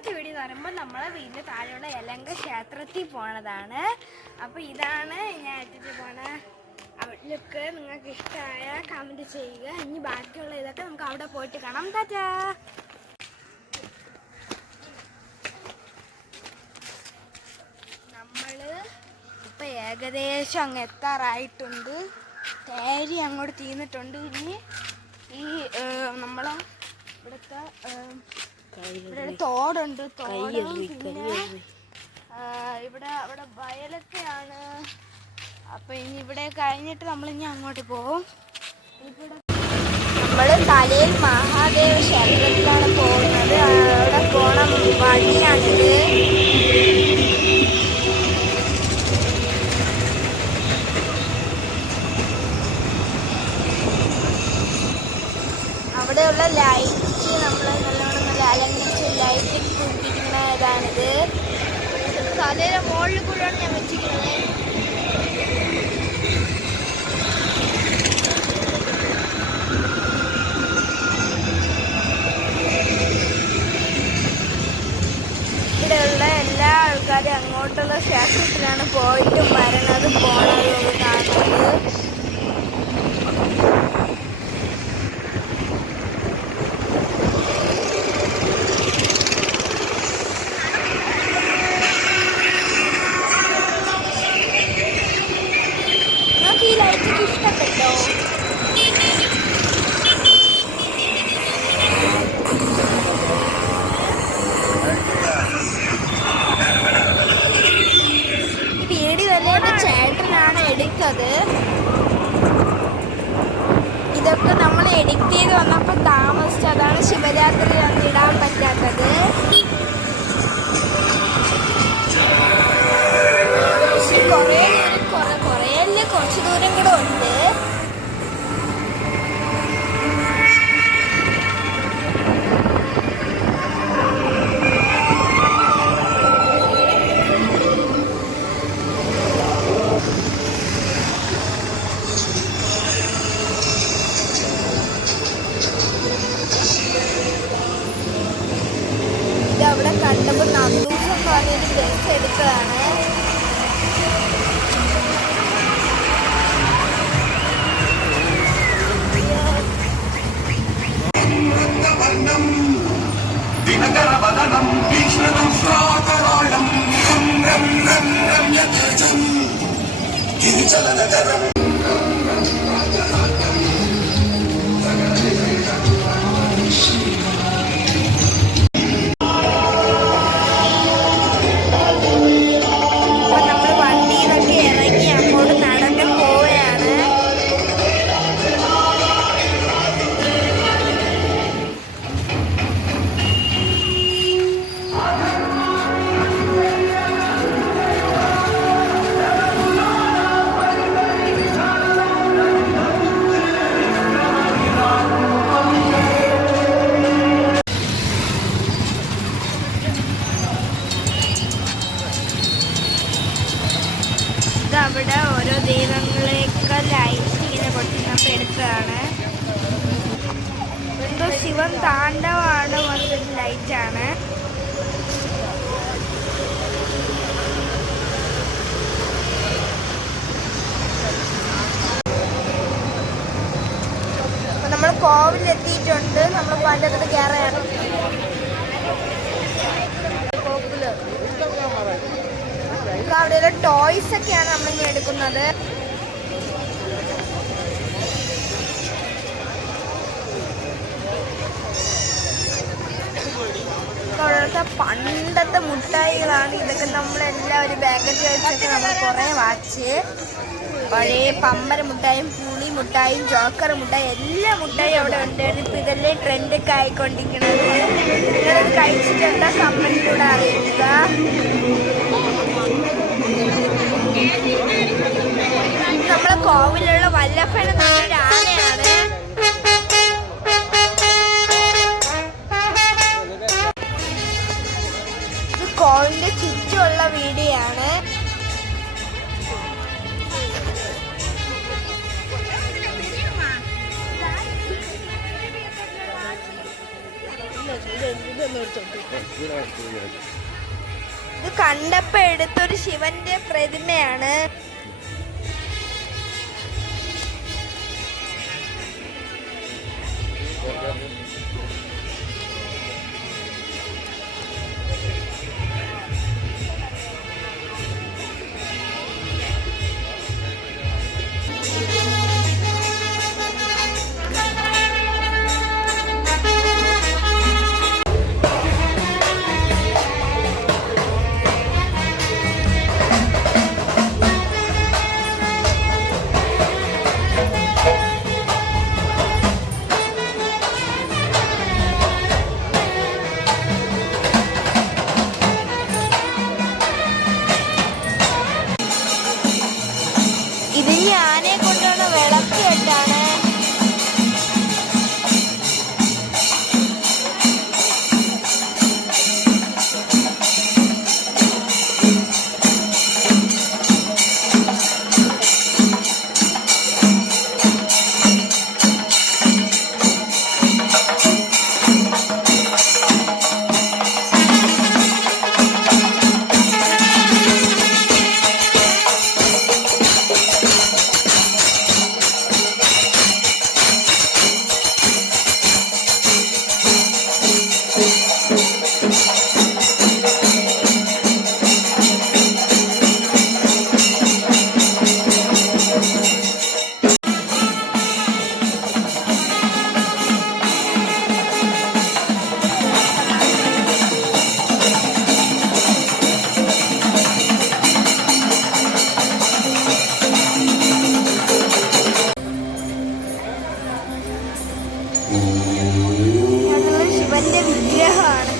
ഇന്നത്തെ വീഡിയോ എന്ന് പറയുമ്പോൾ നമ്മളെ വീടിൻ്റെ താഴെയുള്ള യലങ്ക ക്ഷേത്രത്തിൽ പോണതാണ്. അപ്പോൾ ഇതാണ് ഞാൻ ഇട്ടിട്ട് പോണ ഔട്ട്ലുക്ക്. നിങ്ങൾക്ക് ഇഷ്ടമായ കമൻറ്റ് ചെയ്യുക. ഇനി ബാക്കിയുള്ള ഇതൊക്കെ നമുക്ക് അവിടെ പോയിട്ട് കാണാം. ടാറ്റാ. നമ്മൾ ഇപ്പം ഏകദേശം അങ്ങ് എത്താറായിട്ടുണ്ട്. തേരി അങ്ങോട്ട് തീർന്നിട്ടുണ്ട്. ഇനി ഈ നമ്മളെ ഇവിടുത്തെ ഇവിടെ തോടുണ്ട്. തോടും പിന്നെ ഇവിടെ അവിടെ വയലൊക്കെയാണ്. അപ്പം ഇനി ഇവിടെ കഴിഞ്ഞിട്ട് നമ്മളിനി അങ്ങോട്ട് പോകും. ഇവിടെ നമ്മൾ തലയിൽ മഹാദേവ ക്ഷേത്രത്തിലാണ് പോകുന്നത്. അവിടെ പോകണം വഴിയാണിത്. അവിടെയുള്ള ലൈറ്റ് നമ്മൾ നല്ലോണം നല്ല അലങ്കരിച്ച് ലൈറ്റ് തൂക്കിയിരിക്കുന്ന ഇതാണിത്. തലയുടെ മുകളിൽ കൂടെയാണ് ഞാൻ വെച്ചിരിക്കുന്നത്. ഇവിടെയുള്ള എല്ലാ ആൾക്കാരും അങ്ങോട്ടുള്ള ക്ഷേത്രത്തിലാണ് പോയിട്ടും വരണത് പോണതും ഒക്കെ കാണുന്നത്. ഈ ലൈറ്റ് ഇഷ്ടപ്പെട്ടോ? ഈ വീഡിയോ തന്നെ എൻ്റെ ചേട്ടനാണ് എടുത്തത്. ഇതൊക്കെ നമ്മൾ എഡിറ്റ് ചെയ്ത് വന്നപ്പോൾ താമസിച്ചു. അതാണ് ശിവരാത്രി അന്ന് ഇടാൻ പറ്റാത്തത്. കുറച്ച് ദൂരം കൂടെ ഉണ്ട്. ഇതവിടെ കണ്ടപ്പോൾ നന്ദൂസം പറഞ്ഞൊരു ബസ് എടുത്തതാണ്. അവിടെ ഓരോ ദൈവങ്ങളെയൊക്കെ ലൈറ്റ് ഇങ്ങനെ കൊടുത്തിട്ട് എടുത്തതാണ്. എന്തോ ശിവൻ താണ്ഡവമാണ് വന്നൊരു ലൈറ്റാണ്. അപ്പൊ നമ്മൾ കോവിലെത്തിയിട്ടുണ്ട്. നമ്മൾ പണ്ടത്തെ കയറാണ്. അവിടെയുള്ള ടോയ്സ് ഒക്കെയാണ് നമ്മളിങ്ങനെ എടുക്കുന്നത്. അവിടുത്തെ പണ്ടത്തെ മുട്ടായികളാണ് ഇതൊക്കെ. നമ്മളെല്ലാം ഒരു ബാഗറ്റ് വെച്ചൊക്കെ നമ്മൾ കുറേ വാച്ച്. പഴയ പമ്പര മുട്ടായും പുളി മുട്ടായും ജോക്കർ മുട്ടായി എല്ലാ മുട്ടായും അവിടെ ഉണ്ട്. ഇപ്പം ഇതല്ലേ ട്രെൻഡൊക്കെ ആയിക്കൊണ്ടിരിക്കുന്നത്. നിങ്ങളത് കഴിച്ചിട്ട് എന്താ കമന്റിലൂടെ അറിയിക്കുക. നമ്മളെ കോവിലുള്ള വല്ലഭൻ എന്നൊരു ആനയാണ്. ഇത് കോവിലിന്റെ ചുറ്റുമുള്ള വീഡിയോ ആണ്. ഇത് കണ്ടപ്പോ എടുത്തൊരു ശിവന്റെ പ്രതിമയാണ്. ഇതിന് ആനയെ കൊണ്ടുള്ള വിളക്ക് കെട്ടാണ്. ശിവന്റെ വിഗ്രഹമാണ്.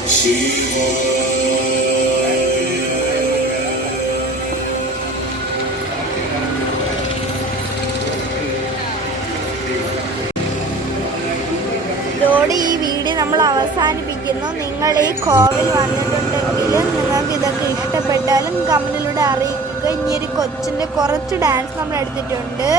ഇതോടെ ഈ വീഡിയോ നമ്മൾ അവസാനിപ്പിക്കുന്നു. നിങ്ങൾ ഈ കോവിൽ വന്നിട്ടുണ്ടെങ്കിലും നിങ്ങൾക്ക് ഇതൊക്കെ ഇഷ്ടപ്പെട്ടാലും കമന്റിലൂടെ അറിയിക്കുക. ഇനി ഒരു കൊച്ചിന്റെ കുറച്ച് ഡാൻസ് നമ്മൾ എടുത്തിട്ടുണ്ട്.